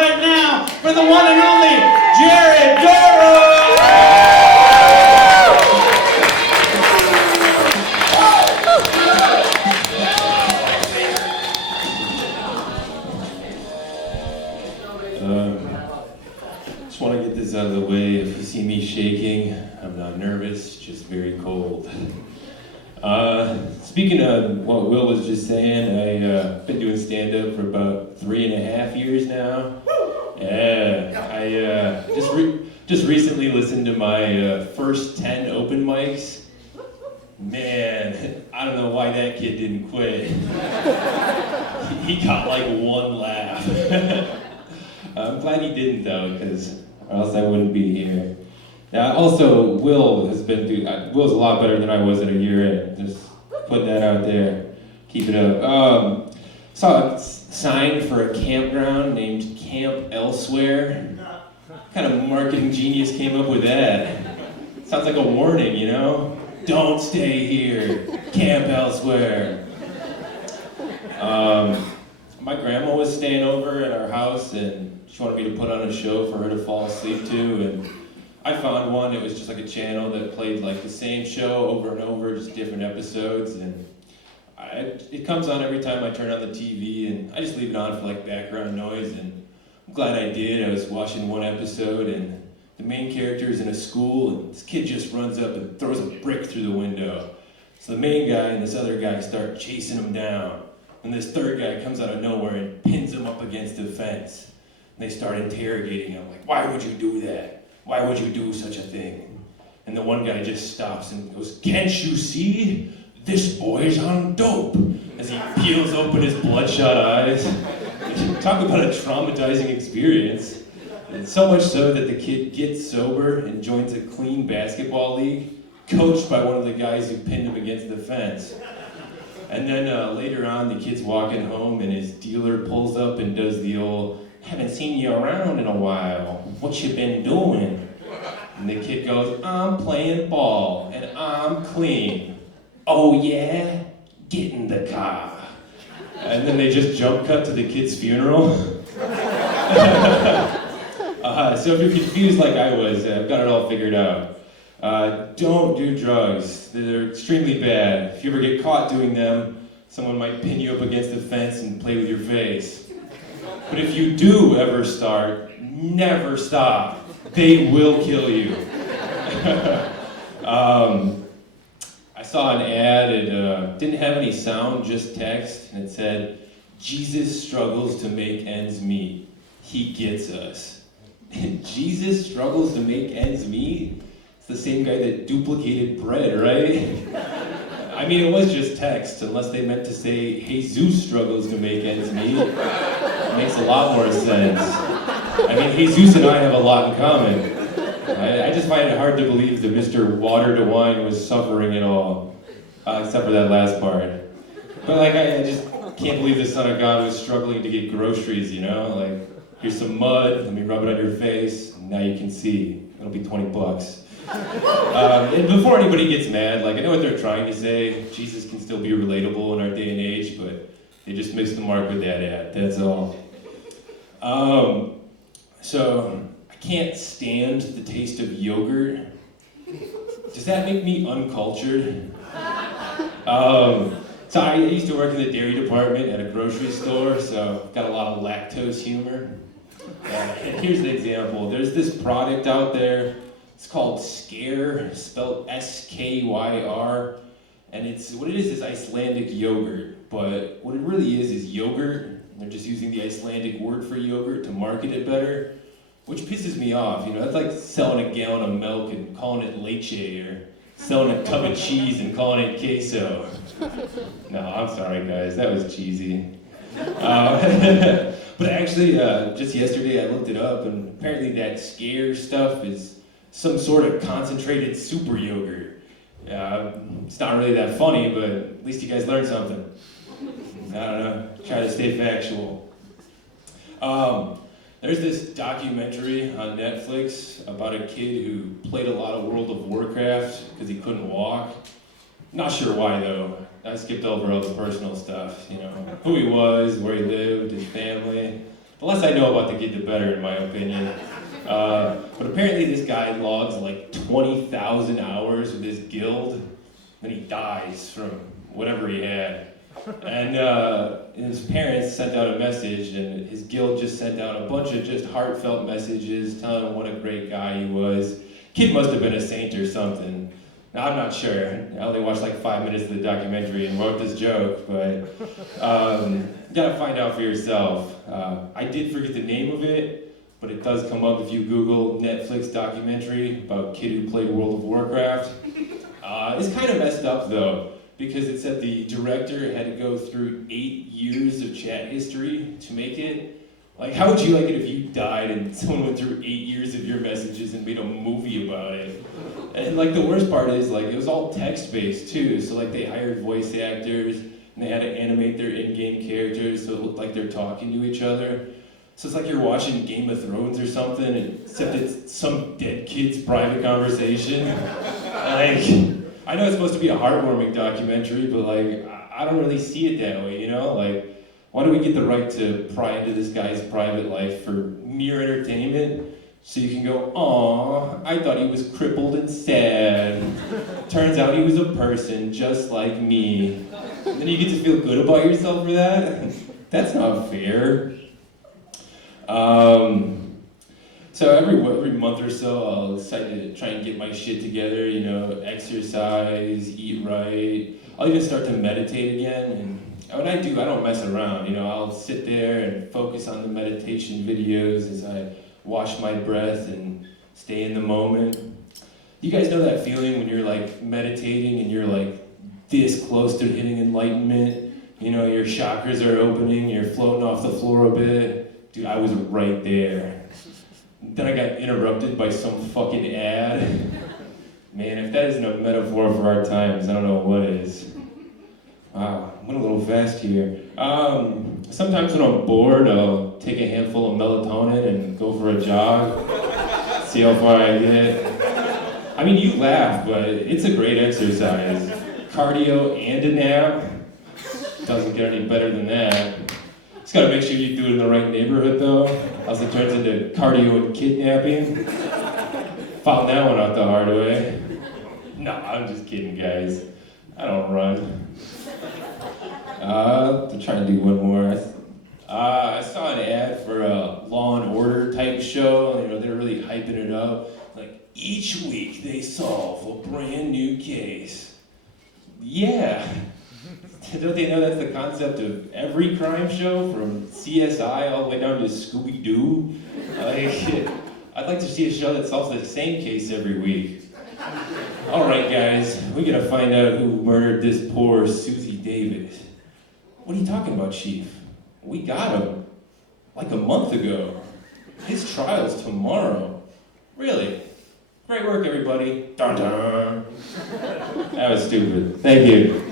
right now for the one and only Jared Doro! Just want to get this out of the way. If you see me shaking, I'm not nervous, just very cold. Speaking of what Will was just saying, I've been doing stand-up for about 3.5 years now. Yeah, I just recently listened to my first 10 open mics. Man, I don't know why that kid didn't quit. He got like one laugh. I'm glad he didn't though, because or else I wouldn't be here. Now, also, Will's a lot better than I was at a year in. Just put that out there. Keep it up. Saw a sign for a campground named Camp Elsewhere. What kind of marketing genius came up with that? Sounds like a warning, you know? Don't stay here. Camp Elsewhere. My grandma was staying over at our house, and she wanted me to put on a show for her to fall asleep to, and I found one. It was just like a channel that played like the same show over and over, just different episodes, and it comes on every time I turn on the TV, and I just leave it on for like background noise, and I'm glad I did. I was watching one episode, and the main character is in a school, and this kid just runs up and throws a brick through the window. So the main guy and this other guy start chasing him down, and this third guy comes out of nowhere and pins him up against the fence. And they start interrogating him, like, why would you do that? Why would you do such a thing? And the one guy just stops and goes, can't you see? This boy's on dope. As he peels open his bloodshot eyes. Talk about a traumatizing experience. And so much so that the kid gets sober and joins a clean basketball league, coached by one of the guys who pinned him against the fence. And then later on, the kid's walking home and his dealer pulls up and does the old, haven't seen you around in a while. What you been doing? And the kid goes, I'm playing ball and I'm clean. Oh yeah? Get in the car. And then they just jump cut to the kid's funeral. So if you're confused like I was, I've got it all figured out. Don't do drugs. They're extremely bad. If you ever get caught doing them, someone might pin you up against the fence and play with your face. But if you do ever start, never stop. They will kill you. I saw an ad, it didn't have any sound, just text, and it said, Jesus struggles to make ends meet. He gets us. Jesus struggles to make ends meet? It's the same guy that duplicated bread, right? I mean, it was just text, unless they meant to say, Jesus struggles to make ends meet. It makes a lot more sense. I mean, Jesus and I have a lot in common. I just find it hard to believe that Mr. Water to Wine was suffering at all, except for that last part. But like, I just can't believe the Son of God was struggling to get groceries, you know? Like, here's some mud, let me rub it on your face, and now you can see. It'll be $20. And before anybody gets mad, like, I know what they're trying to say. Jesus can still be relatable in our day and age, but they just missed the mark with that ad, that's all. So, I can't stand the taste of yogurt. Does that make me uncultured? So I used to work in the dairy department at a grocery store, so I've got a lot of lactose humor. And here's an example. There's this product out there. It's called Skyr, spelled S-K-Y-R. And what it is Icelandic yogurt. But what it really is yogurt. They're just using the Icelandic word for yogurt to market it better, which pisses me off. You know, that's like selling a gallon of milk and calling it leche, or selling a tub of cheese and calling it queso. No, I'm sorry, guys. That was cheesy. But actually, just yesterday I looked it up, and apparently that Skyr stuff is some sort of concentrated super yogurt. It's not really that funny, but at least you guys learned something. I don't know, try to stay factual. There's this documentary on Netflix about a kid who played a lot of World of Warcraft because he couldn't walk. Not sure why though. I skipped over all the personal stuff, you know, who he was, where he lived, his family. The less I know about the kid, the better, in my opinion. But apparently this guy logs like 20,000 hours with his guild, then he dies from whatever he had. And his parents sent out a message, and his guild just sent out a bunch of just heartfelt messages telling him what a great guy he was. Kid must have been a saint or something. Now, I'm not sure. I only watched like 5 minutes of the documentary and wrote this joke, but you gotta find out for yourself. I did forget the name of it, but it does come up if you Google Netflix documentary about kid who played World of Warcraft. It's kind of messed up though, because it said the director had to go through 8 years of chat history to make it. Like, how would you like it if you died and someone went through 8 years of your messages and made a movie about it? And like the worst part is, like, it was all text-based too, so like they hired voice actors and they had to animate their in-game characters so it looked like they're talking to each other. So it's like you're watching Game of Thrones or something, except it's some dead kid's private conversation. Like, I know it's supposed to be a heartwarming documentary, but like, I don't really see it that way, you know? Like, why do we get the right to pry into this guy's private life for mere entertainment? So you can go, aw, I thought he was crippled and sad. Turns out he was a person just like me. And then you get to feel good about yourself for that? That's not fair. So every month or so, I'll decide to try and get my shit together, you know, exercise, eat right. I'll even start to meditate again. And when I do, I don't mess around, you know, I'll sit there and focus on the meditation videos as I wash my breath and stay in the moment. You guys know that feeling when you're like meditating and you're like this close to hitting enlightenment? You know, your chakras are opening, you're floating off the floor a bit. Dude, I was right there. Then I got interrupted by some fucking ad. Man, if that isn't a metaphor for our times, I don't know what is. Wow, I went a little fast here. Sometimes when I'm bored, I'll take a handful of melatonin and go for a jog. See how far I get. I mean, you laugh, but it's a great exercise. Cardio and a nap. Doesn't get any better than that. Just gotta make sure you do it in the right neighborhood though, else it turns into cardio and kidnapping. Found that one out the hard way. No, I'm just kidding, guys. I don't run. To try and do one more. I saw an ad for a Law and Order type show. You know, they're really hyping it up. Like, each week they solve a brand new case. Yeah. Don't they know that's the concept of every crime show, from CSI all the way down to Scooby-Doo? Like, I'd like to see a show that solves the same case every week. All right, guys, we gotta find out who murdered this poor Susie Davis. What are you talking about, Chief? We got him, like a month ago. His trial's tomorrow. Really? Great work, everybody. Dun dun. That was stupid. Thank you.